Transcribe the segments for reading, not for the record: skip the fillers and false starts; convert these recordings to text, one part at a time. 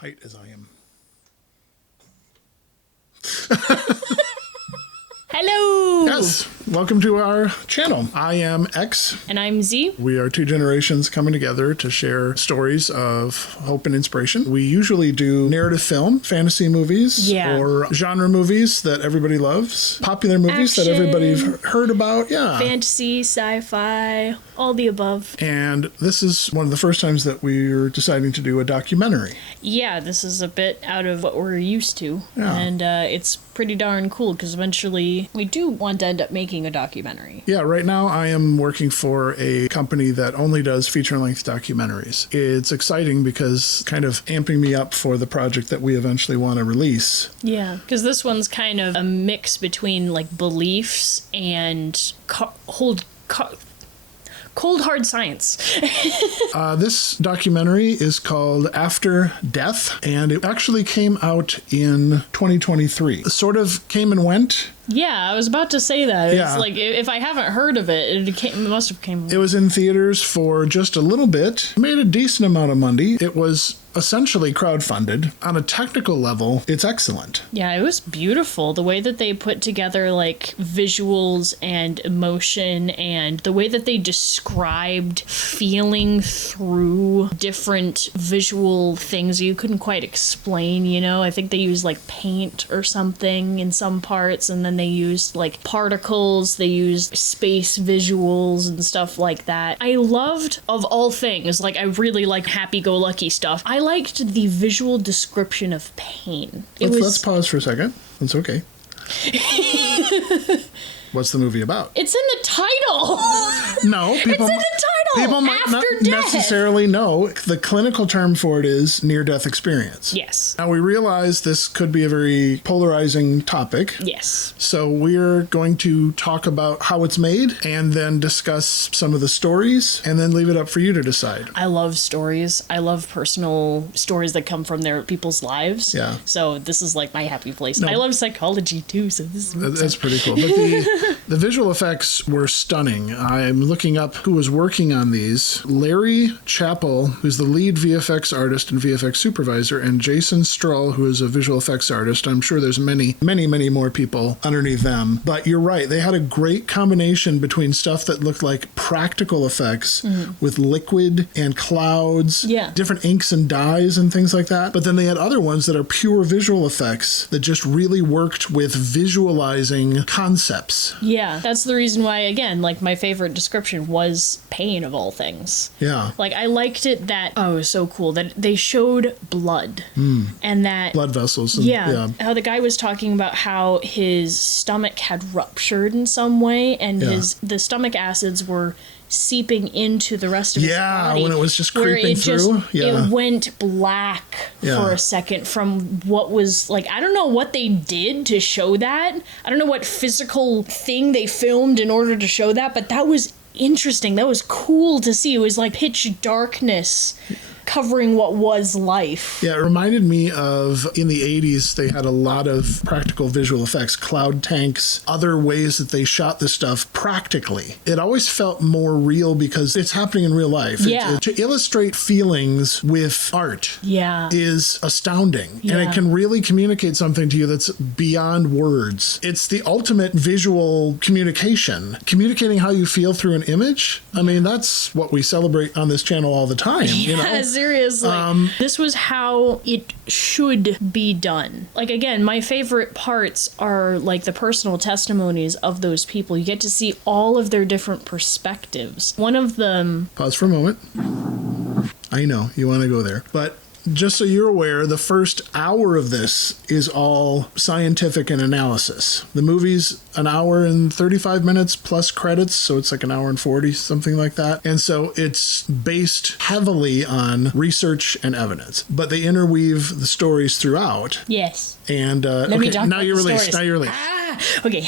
height as I am. Hello! Yes, welcome to our channel. I am X. And I'm Z. We are two generations coming together to share stories of hope and inspiration. We usually do narrative film, fantasy movies, or genre movies that everybody loves, popular movies that everybody's heard about. Yeah. Fantasy, sci-fi, all the above. And this is one of the first times that we're deciding to do a documentary. Yeah, this is a bit out of what we're used to. Yeah. And it's pretty darn cool because eventually we do want to end up making a documentary. Yeah, right now I am working for a company that only does feature-length documentaries. It's exciting because kind of amping me up for the project that we eventually want to release. Yeah, because this one's kind of a mix between like beliefs and cold hard science. This documentary is called After Death, and it actually came out in 2023. It sort of came and went. Yeah, I was about to say that. Yeah. It's like, if I haven't heard of it, it must have came. It was in theaters for just a little bit. It made a decent amount of money. It was essentially crowdfunded. On a technical level, it's excellent. Yeah, it was beautiful. The way that they put together like visuals and emotion and the way that they described feeling through different visual things you couldn't quite explain, you know? I think they used like paint or something in some parts, and then they used like particles, they used space visuals and stuff like that. I loved, of all things, like I really like happy-go-lucky stuff. I liked the visual description of pain. Let's pause for a second. It's okay. What's the movie about? It's in the title. No, people. It's in the title. People might not necessarily know. The clinical term for it is near-death experience. Yes. Now, we realize this could be a very polarizing topic. Yes. So we're going to talk about how it's made and then discuss some of the stories and then leave it up for you to decide. I love stories. I love personal stories that come from their people's lives. Yeah. So this is like my happy place. No. I love psychology too, so this is That's pretty cool. But the visual effects were stunning. I'm looking up who was working on these. Larry Chappell, who's the lead VFX artist and VFX supervisor, and Jason Strull, who is a visual effects artist. I'm sure there's many more people underneath them. But you're right. They had a great combination between stuff that looked like practical effects with liquid and clouds, different inks and dyes and things like that. But then they had other ones that are pure visual effects that just really worked with visualizing concepts. Yeah, that's the reason why, again, like my favorite description was pain of all things. Yeah. Like I liked it that, it was so cool that they showed blood and that blood vessels. And, how the guy was talking about how his stomach had ruptured in some way and the stomach acids were seeping into the rest of his body. Yeah, when it was just creeping through. It went black for a second from what was like, I don't know what they did to show that. I don't know what physical thing they filmed in order to show that, but that was interesting. That was cool to see. It was like pitch darkness covering what was life. Yeah, it reminded me of in the 80s, they had a lot of practical visual effects, cloud tanks, other ways that they shot this stuff practically. It always felt more real because it's happening in real life. Yeah. To illustrate feelings with art is astounding. Yeah. And it can really communicate something to you that's beyond words. It's the ultimate visual communication. Communicating how you feel through an image. I mean, that's what we celebrate on this channel all the time. You know? Seriously. This was how it should be done. Like, again, my favorite parts are like the personal testimonies of those people. You get to see all of their different perspectives. One of them... Pause for a moment. I know, you want to go there. But just so you're aware, the first hour of this is all scientific and analysis. The movie's an hour and 35 minutes plus credits, so it's like an hour and 40, something like that. And so it's based heavily on research and evidence. But they interweave the stories throughout. Yes. And now you're released. Now you're released. Okay.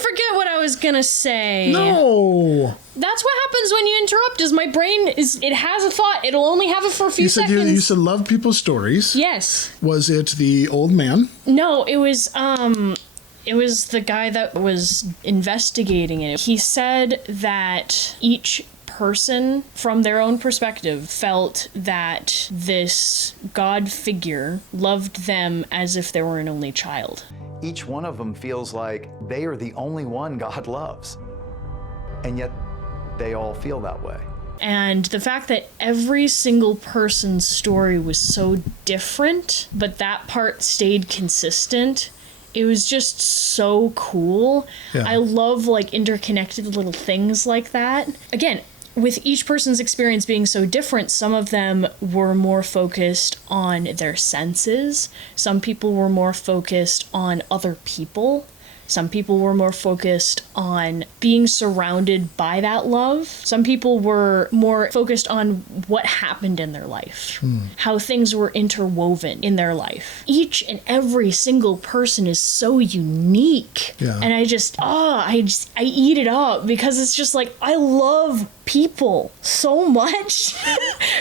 Forget what I was gonna say. No. That's what happens when you interrupt. Is my brain it has a thought. It'll only have it for a few seconds. You said love people's stories. Yes. Was it the old man? No, it was the guy that was investigating it. He said that each person, from their own perspective, felt that this God figure loved them as if they were an only child. Each one of them feels like they are the only one God loves. And yet they all feel that way. And the fact that every single person's story was so different, but that part stayed consistent, it was just so cool. Yeah. I love like interconnected little things like that. Again, with each person's experience being so different, some of them were more focused on their senses. Some people were more focused on other people. Some people were more focused on being surrounded by that love. Some people were more focused on what happened in their life, how things were interwoven in their life. Each and every single person is so unique. Yeah. And I eat it up because it's just like, I love people so much.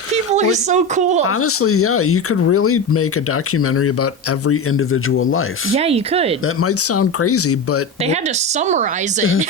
People are so cool. Honestly, yeah, you could really make a documentary about every individual life. Yeah, you could. That might sound crazy, but They had to summarize it.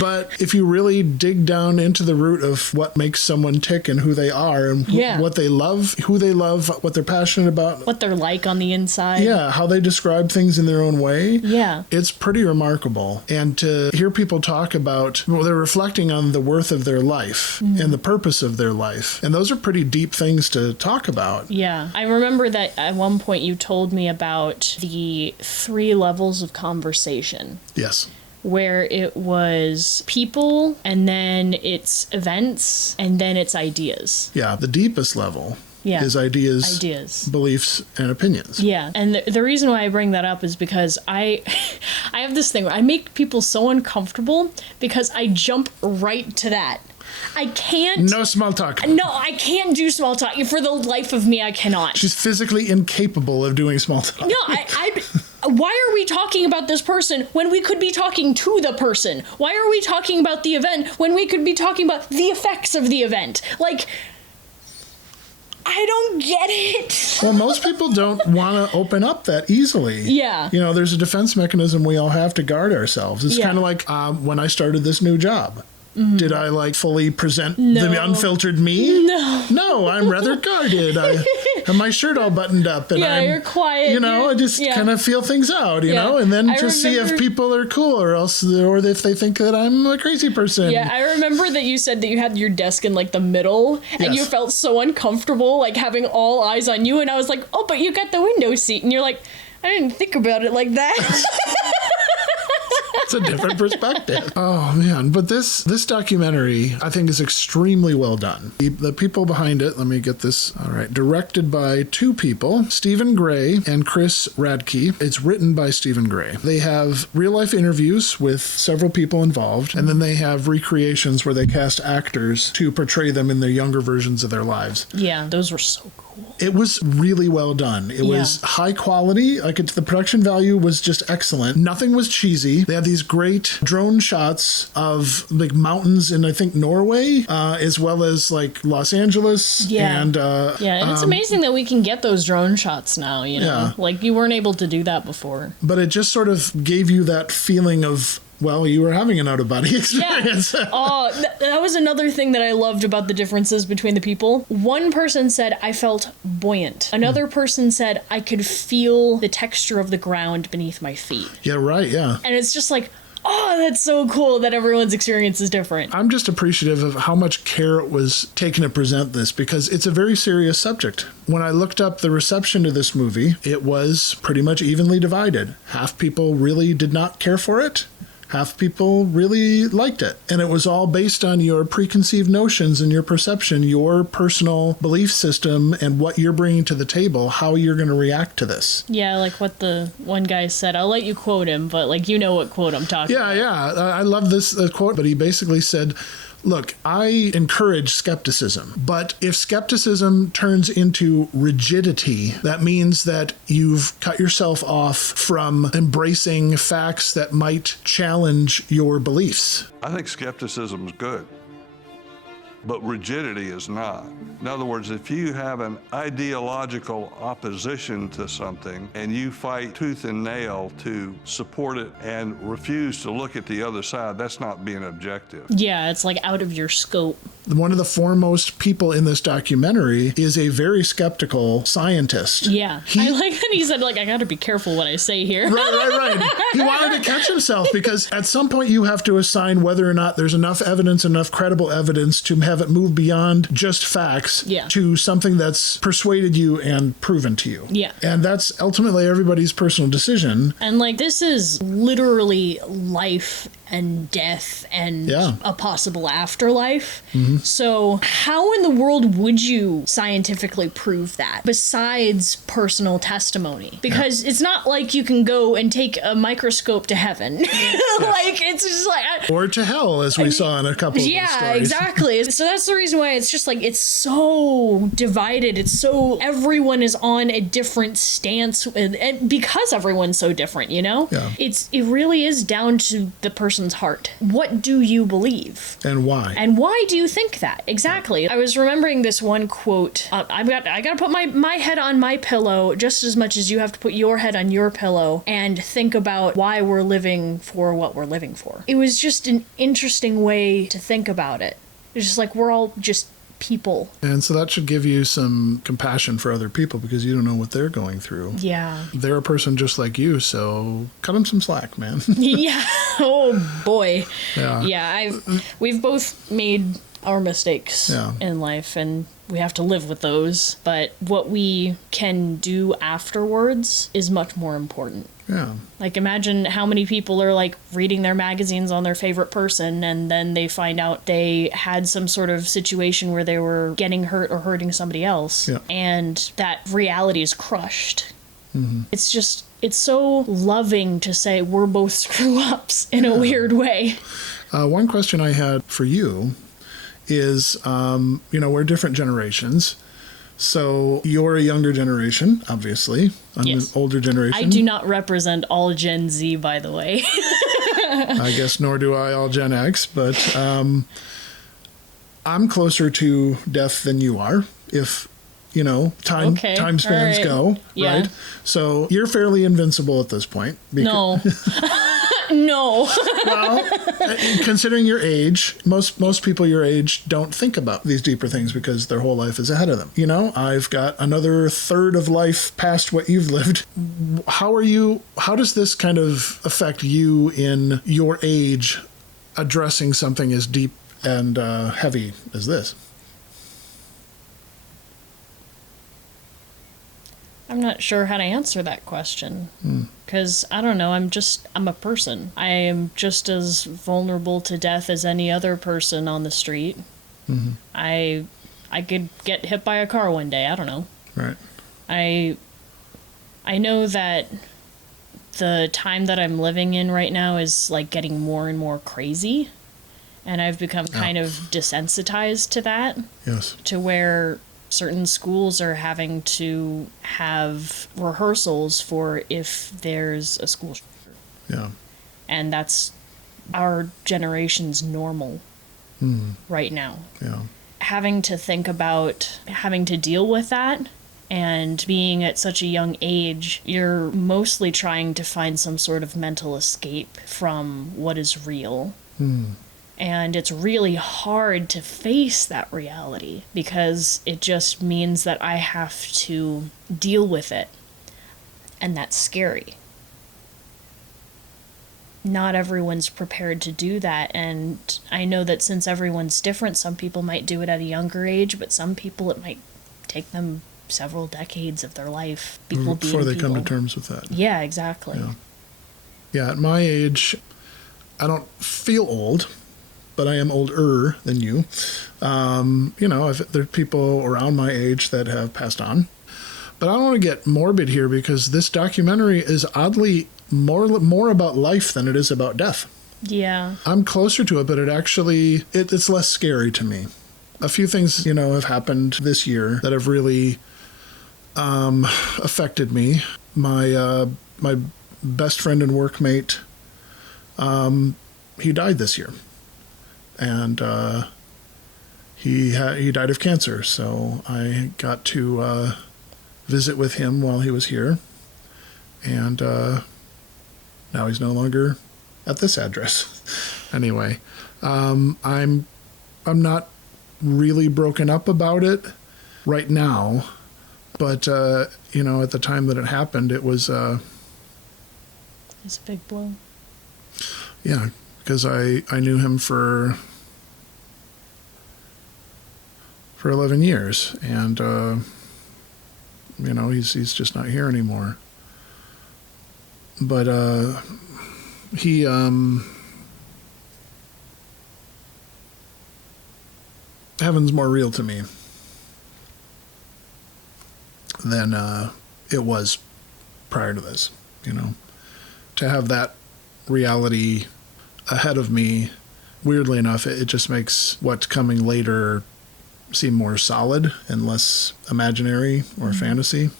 but if you really dig down into the root of what makes someone tick and who they are and Yeah. what they love, who they love, what they're passionate about, What they're like on the inside. yeah, how they describe things in their own way. Yeah. It's pretty remarkable. And to hear people talk about, well, they're reflecting on the worth of their life and the purpose of their life. And those are pretty deep things to talk about. Yeah. I remember that at one point you told me about the 3 levels of conversation, Yes. where it was people, and then it's events, and then it's ideas. Yeah. The deepest level Yeah. is ideas, Ideas. beliefs, and opinions. Yeah, and the reason why I bring that up is because I have this thing where I make people so uncomfortable because I jump right to that. I can't. No small talk. No, I can't do small talk. For the life of me, I cannot. She's physically incapable of doing small talk. No, why are we talking about this person when we could be talking to the person? Why are we talking about the event when we could be talking about the effects of the event? Like, I don't get it. Well, most people don't want to open up that easily. Yeah. You know, there's a defense mechanism we all have to guard ourselves. It's Yeah. kind of like when I started this new job. Did I like fully present No. the unfiltered me? No. No, I'm rather guarded. I have my shirt all buttoned up, and Yeah, I'm, you're quiet. You know, I just Yeah. kind of feel things out, you Yeah. know, and then I just see if remember- people are cool, or if they think that I'm a crazy person. Yeah, I remember that you said that you had your desk in like the middle and you Yes. felt so uncomfortable, like having all eyes on you. And I was like, oh, but you got the window seat. And you're like, I didn't think about it like that. It's a different perspective. Oh man, but this documentary I think is extremely well done. The people behind it, let me get this all right, directed by 2 people, Stephen Gray and Chris Radke. It's written by Stephen Gray. They have real life interviews with several people involved, and then they have recreations where they cast actors to portray them in their younger versions of their lives. Yeah, those were so cool. It was really well done. It was high quality. The production value was just excellent. Nothing was cheesy. They had these great drone shots of like mountains in, I think, Norway, as well as like Los Angeles. Yeah. And Yeah, and it's amazing that we can get those drone shots now, you know? Yeah. Like, you weren't able to do that before. but it just sort of gave you that feeling of, well, you were having an out-of-body experience. Oh, that was another thing that I loved about the differences between the people. One person said, I felt buoyant. Another person said, I could feel the texture of the ground beneath my feet. Yeah, right, yeah. And it's just like, oh, that's so cool that everyone's experience is different. I'm just appreciative of how much care it was taken to present this because it's a very serious subject. When I looked up the reception to this movie, it was pretty much evenly divided. Half people really did not care for it. Half people really liked it. And it was all based on your preconceived notions and your perception, your personal belief system, and what you're bringing to the table, how you're going to react to this. Yeah, like what the one guy said. I'll let you quote him, but like, you know what quote I'm talking about. Yeah. I love this quote, but he basically said, look, I encourage skepticism, but if skepticism turns into rigidity, that means that you've cut yourself off from embracing facts that might challenge your beliefs. I think skepticism is good. but rigidity is not. In other words, if you have an ideological opposition to something and you fight tooth and nail to support it and refuse to look at the other side, that's not being objective. Yeah, it's like out of your scope. One of the foremost people in this documentary is a very skeptical scientist. Yeah. I like that he said, like, I gotta be careful what I say here. Right. He wanted to catch himself because at some point you have to assign whether or not there's enough evidence, enough credible evidence to have it move beyond just facts to something that's persuaded you and proven to you. Yeah. And that's ultimately everybody's personal decision. And, like, this is literally life and death and a possible afterlife. Mm-hmm. So how in the world would you scientifically prove that besides personal testimony? Because it's not like you can go and take a microscope to heaven. Like, it's just like... or to hell, as we saw in a couple of those stories. Exactly. So that's the reason why it's just like, it's so divided. It's so... everyone is on a different stance, and because everyone's so different, you know? Yeah. It really is down to the person's heart. What do you believe? And why? And why do you think that? Exactly. I was remembering this one quote. I got to put my head on my pillow just as much as you have to put your head on your pillow and think about why we're living for what we're living for. It was just an interesting way to think about it. It's just like, we're all just people. And so that should give you some compassion for other people because you don't know what they're going through. Yeah. They're a person just like you, so cut them some slack, man. Yeah. Oh boy. Yeah. We've both made our mistakes in life, and we have to live with those. But what we can do afterwards is much more important. Yeah. Like, imagine how many people are, like, reading their magazines on their favorite person, and then they find out they had some sort of situation where they were getting hurt or hurting somebody else. Yeah. And that reality is crushed. Mm-hmm. It's so loving to say we're both screw-ups in a weird way. One question I had for you is, we're different generations. So you're a younger generation, obviously. I'm an older generation. I do not represent all Gen Z, by the way. I guess nor do I all Gen X, but I'm closer to death than you are, if, time spans go, right? So you're fairly invincible at this point. No. No. Well, considering your age, most people your age don't think about these deeper things because their whole life is ahead of them. I've got another third of life past what you've lived. How does this kind of affect you in your age addressing something as deep and heavy as this? I'm not sure how to answer that question. Because, I don't know, I'm a person. I am just as vulnerable to death as any other person on the street. Mm-hmm. I could get hit by a car one day, I don't know. Right. I know that the time that I'm living in right now is, like, getting more and more crazy. And I've become kind of desensitized to that. Yes. To where certain schools are having to have rehearsals for if there's a school shooter. Yeah. And that's our generation's normal right now. Yeah. Having to think about having to deal with that and being at such a young age, you're mostly trying to find some sort of mental escape from what is real. And it's really hard to face that reality because it just means that I have to deal with it. And that's scary. Not everyone's prepared to do that. And I know that since everyone's different, some people might do it at a younger age, but some people it might take them several decades of their life before they come to terms with that. Yeah, exactly. Yeah, at my age, I don't feel old, but I am older than you. There are people around my age that have passed on. But I don't want to get morbid here because this documentary is oddly more about life than it is about death. Yeah. I'm closer to it, but it's less scary to me. A few things, have happened this year that have really affected me. My best friend and workmate, he died this year. And he died of cancer. So I got to visit with him while he was here, and now he's no longer at this address. Anyway, I'm not really broken up about it right now, but you know, at the time that it happened, it was It's a big blow. yeah, because I knew him for 11 years, and you know, he's just not here anymore. But he heaven's more real to me than it was prior to this. You know, to have that reality ahead of me, weirdly enough, it just makes what's coming later seem more solid and less imaginary or fantasy.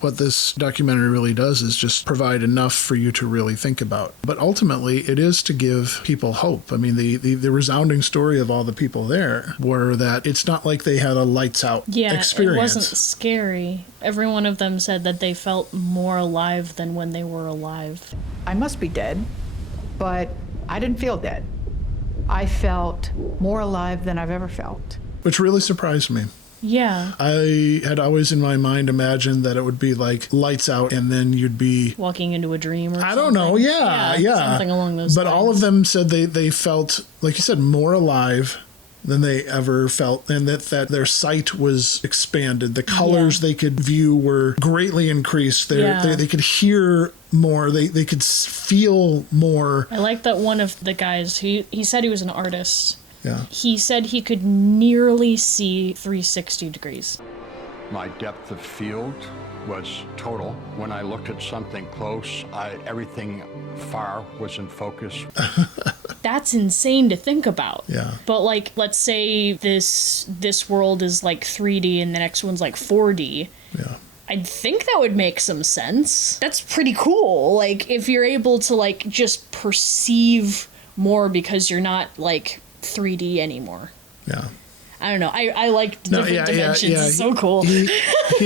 What this documentary really does is just provide enough for you to really think about. But ultimately, it is to give people hope. I mean, the resounding story of all the people there were that it's not like they had a lights out experience. It wasn't scary. Every one of them said that they felt more alive than when they were alive. I must be dead, but I didn't feel dead. I felt more alive than I've ever felt. Which really surprised me. Yeah. I had always in my mind imagined that it would be like lights out and then you'd be Walking into a dream or something. I don't know, yeah. Something along those But lines. all of them said they felt, like you said, more alive than they ever felt, and that their sight was expanded. The colors they could view were greatly increased. They could hear more. They could feel more. I like that one of the guys, he said he was an artist. Yeah. He said he could nearly see 360 degrees. My depth of field was total. When I looked at something close, everything far was in focus. That's insane to think about. Yeah. But like, let's say this world is like 3D and the next one's like 4D. Yeah. I think that would make some sense. That's pretty cool. Like, if you're able to like just perceive more because you're not like 3D anymore. Yeah. I don't know. I like different dimensions. It's so cool. He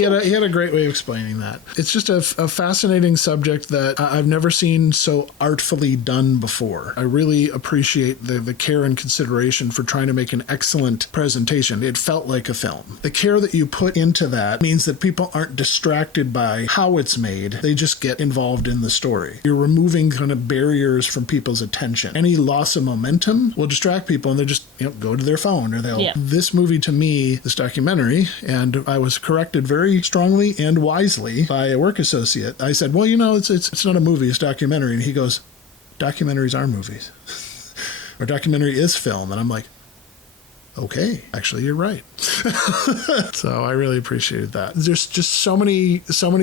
had a great way of explaining that. It's just a fascinating subject that I've never seen so artfully done before. I really appreciate the care and consideration for trying to make an excellent presentation. It felt like a film. The care that you put into that means that people aren't distracted by how it's made. They just get involved in the story. You're removing kind of barriers from people's attention. Any loss of momentum will distract people, and they just go to their phone, or they'll this movie to me, this documentary, and I was corrected very strongly and wisely by a work associate. I said, well, it's not a movie, it's a documentary. And he goes, documentaries are movies. Or documentary is film. And I'm like, okay, actually, you're right. So I really appreciated that. There's just so many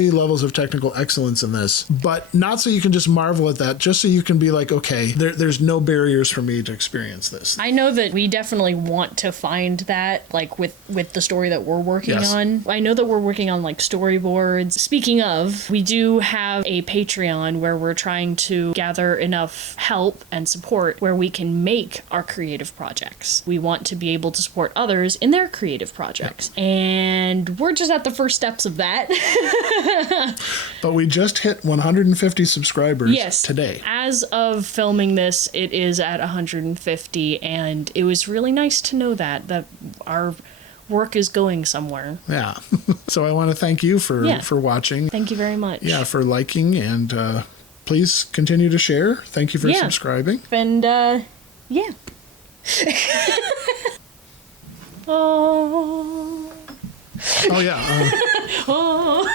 levels of technical excellence in this, but not so you can just marvel at that, just so you can be like, okay, there's no barriers for me to experience this. I know that we definitely want to find that, like with the story that we're working on. I know that we're working on like storyboards. Speaking of, we do have a Patreon where we're trying to gather enough help and support where we can make our creative projects. We want to be able to support others in their creative projects. And we're just at the first steps of that. But we just hit 150 subscribers today. As of filming this, it is at 150, and it was really nice to know that our work is going somewhere. Yeah. So I want to thank you for watching. Thank you very much. Yeah, for liking, and please continue to share. Thank you for subscribing. And yeah. Oh. Oh yeah. Oh.